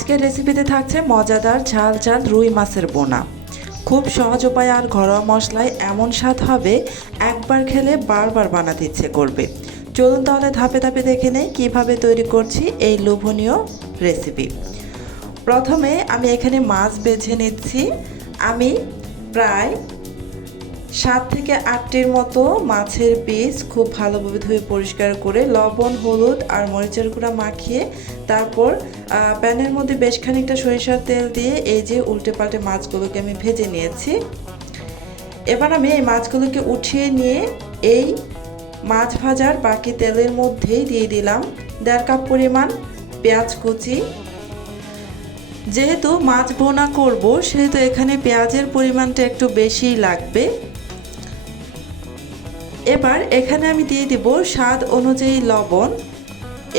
আজকের রেসিপিতে থাকছে মজাদার ঝাল ঝাল রুই মাছের বোনা। খুব সহজ উপায় আর ঘরোয়া মশলায় এমন স্বাদ হবে, একবার খেলে বারবার বানাতে ইচ্ছে করবে। চলুন তাহলে ধাপে ধাপে দেখে নেই কীভাবে তৈরি করছি এই লোভনীয় রেসিপি। প্রথমে আমি এখানে মাছ বেছে নিচ্ছি। আমি প্রায় 7 থেকে 8টির মতো মাছের পিস খুব ভালোভাবে ধুয়ে পরিষ্কার করে লবণ, হলুদ আর মরিচের গুঁড়া মাখিয়ে তারপর প্যানের মধ্যে বেশ খানিকটা সরিষার তেল দিয়ে এই যে উল্টে পাল্টে মাছগুলোকে আমি ভেজে নিয়েছি। এবার আমি এই মাছগুলোকে উঠিয়ে নিয়ে এই মাছ ভাজার বাকি তেলের মধ্যেই দিয়ে দিলাম 1.5 কাপ পরিমাণ পেঁয়াজ কুচি। যেহেতু মাছ ভুনা করব সেহেতু এখানে পেঁয়াজের পরিমাণটা একটু বেশিই লাগবে। এবার এখানে আমি দিয়ে দিব স্বাদ অনুযায়ী লবণ।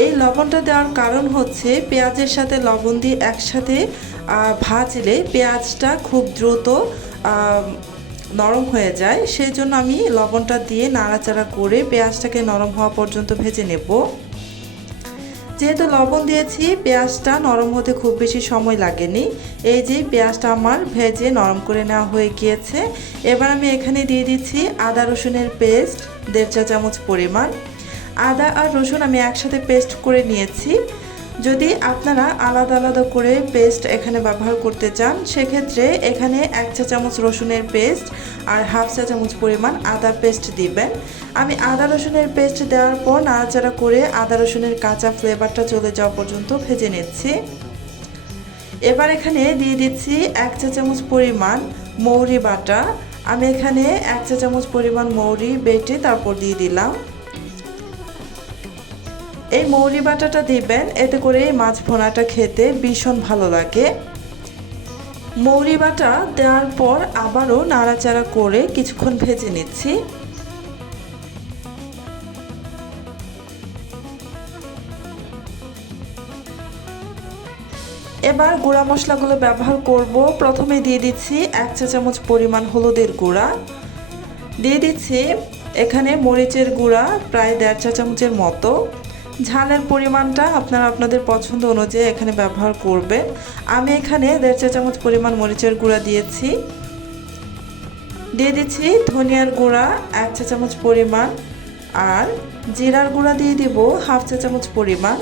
এই লবণটা দেওয়ার কারণ হচ্ছে পেঁয়াজের সাথে লবণ দিয়ে একসাথে ভাজলে পেঁয়াজটা খুব দ্রুত নরম হয়ে যায়, সেই জন্য আমি লবণটা দিয়ে নাড়াচাড়া করে পেঁয়াজটাকে নরম হওয়া পর্যন্ত ভেজে নেব। যেহেতু লবণ দিয়েছি পেঁয়াজটা নরম হতে খুব বেশি সময় লাগেনি। এই যে পেঁয়াজটা আমার ভেজে নরম করে নেওয়া হয়ে গিয়েছে। এবার আমি এখানে দিয়ে দিচ্ছি আদা রসুনের পেস্ট 1.5 চা চামচ পরিমাণ। আদা আর রসুন আমি একসাথে পেস্ট করে নিয়েছি। যদি আপনারা আলাদা আলাদা করে পেস্ট এখানে ব্যবহার করতে চান সেক্ষেত্রে এখানে 1 চা চামচ রসুনের পেস্ট আর 1/2 চা চামচ পরিমাণ আদা পেস্ট দিবেন। আমি আদা রসুনের পেস্ট দেওয়ার পর নাড়াচাড়া করে আদা রসুনের কাঁচা ফ্লেভারটা চলে যাওয়া পর্যন্ত ভেজে নিচ্ছি। এবার এখানে দিয়ে দিচ্ছি 1 চা চামচ পরিমাণ মৌরি বাটা। আমি এখানে 1 চা চামচ পরিমাণ মৌরি বেটে তারপর দিয়ে দিলাম। এই মৌরি বাটাটা দিবেন, এতে করে মাছ ভুনাটা খেতে ভীষণ ভালো লাগে। মৌরি বাটা দেওয়ার পর আবারও নাড়াচাড়া করে কিছুক্ষণ ভেজে নিচ্ছি। এবার গুঁড়া মশলাগুলো ব্যবহার করব। প্রথমে দিয়ে দিচ্ছি 1 চা চামচ পরিমাণ হলুদের গুঁড়া, দিয়ে দিচ্ছি এখানে মরিচের গুঁড়া প্রায় 1.5 চা চামচের মতো। ঝালের পরিমাণটা আপনারা আপনাদের পছন্দ অনুযায়ী এখানে ব্যবহার করবেন। আমি এখানে 1.5 চা চামচ পরিমাণ মরিচের গুঁড়া দিয়েছি। দিয়ে দিচ্ছি ধনিয়ার গুঁড়া 1 চা চামচ পরিমাণ আর জিরার গুঁড়া দিয়ে দিব 1/2 চা চামচ পরিমাণ।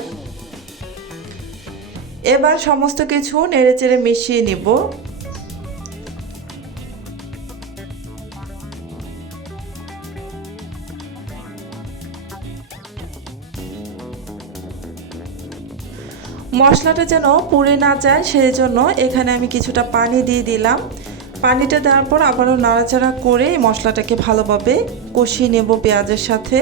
এবার সমস্ত কিছু নেড়েচেড়ে মিশিয়ে নিব। মশলাটা যেন পুড়ে না যায় সেই জন্য এখানে আমি কিছুটা পানি দিয়ে দিলাম। পানিটা দেওয়ার পর আবারও নাড়াচাড়া করে মশলাটাকে ভালোভাবে কষিয়ে নেব পেঁয়াজের সাথে।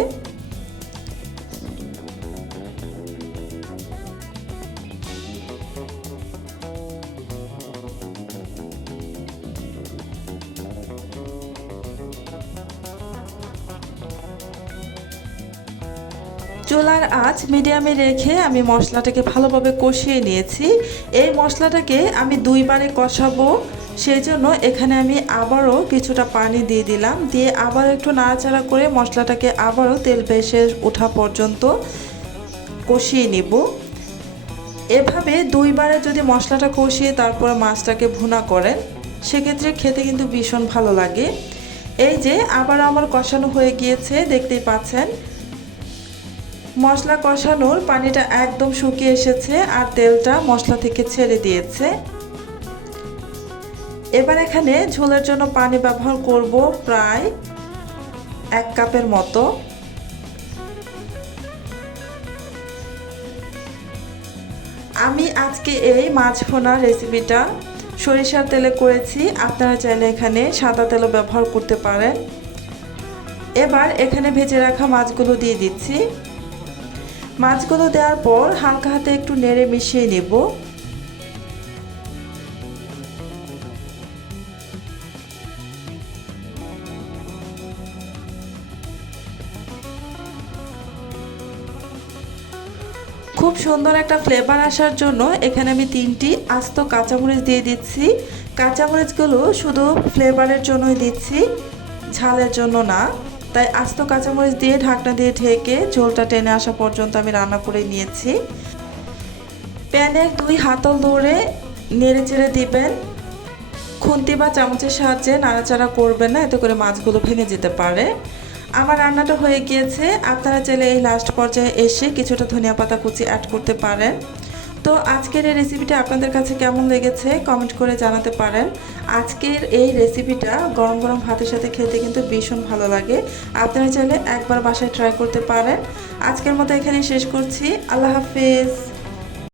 চুলার আঁচ মিডিয়ামে রেখে আমি মশলাটাকে ভালোভাবে কষিয়ে নিয়েছি। এই মশলাটাকে আমি 2 বারে কষাবো, সেই জন্য এখানে আমি আবারও কিছুটা পানি দিয়ে দিলাম। দিয়ে আবার একটু নাড়াচাড়া করে মশলাটাকে আবারও তেল ভেসে ওঠা পর্যন্ত কষিয়ে নিব। এভাবে 2 বারে যদি মশলাটা কষিয়ে তারপর মাছটাকে ভুনা করেন সেক্ষেত্রে খেতে কিন্তু ভীষণ ভালো লাগে। এই যে আবার আমার কষানো হয়ে গিয়েছে, দেখতেই পাচ্ছেন মশলা কষানোর পানিটা একদম শুকিয়ে এসেছে আর তেলটা মশলা থেকে ছেড়ে দিয়েছে। এবার এখানে ঝোলের জন্য পানি ব্যবহার করব প্রায় 1 কাপের মতো। আমি আজকে এই মাছ ভুনার রেসিপিটা সরিষার তেলে করেছি, আপনারা চাইলে এখানে সাদা তেলও ব্যবহার করতে পারেন। এবার এখানে ভেজে রাখা মাছগুলো দিয়ে দিচ্ছি। মাছগুলো দেওয়ার পর হালকা হাতে একটু নেড়ে মিশিয়ে নেব। খুব সুন্দর একটা ফ্লেভার আসার জন্য এখানে আমি 3টি আস্ত কাঁচামরিচ দিয়ে দিচ্ছি। কাঁচামরিচগুলো শুধু ফ্লেভারের জন্যই দিচ্ছি, ঝালের জন্য না। তাই আস্ত কাঁচামরিচ দিয়ে ঢাকনা দিয়ে ঢেকে ঝোলটা টেনে আসা পর্যন্ত আমি রান্না করে নিয়েছি। প্যানের 2 হাতল ধরে নেড়ে চেড়ে দিবেন। খুন্তি বা চামচের সাহায্যে নাড়াচাড়া করবেন না, এতে করে মাছগুলো ভেঙে যেতে পারে। আমার রান্নাটা হয়ে গিয়েছে। আপনারা চাইলে এই লাস্ট পর্যায়ে এসে কিছুটা ধনিয়া পাতা কুচি অ্যাড করতে পারেন। তো আজকের এই রেসিপিটা আপনাদের কাছে কেমন লেগেছে কমেন্ট করে জানাতে পারেন। আজকের এই রেসিপিটা গরম গরম ভাতের সাথে খেতে কিন্তু ভীষণ ভালো লাগে। আপনারা চাইলে একবার বাসায় ট্রাই করতে পারেন। আজকের মতো এখানেই শেষ করছি। আল্লাহ হাফেজ।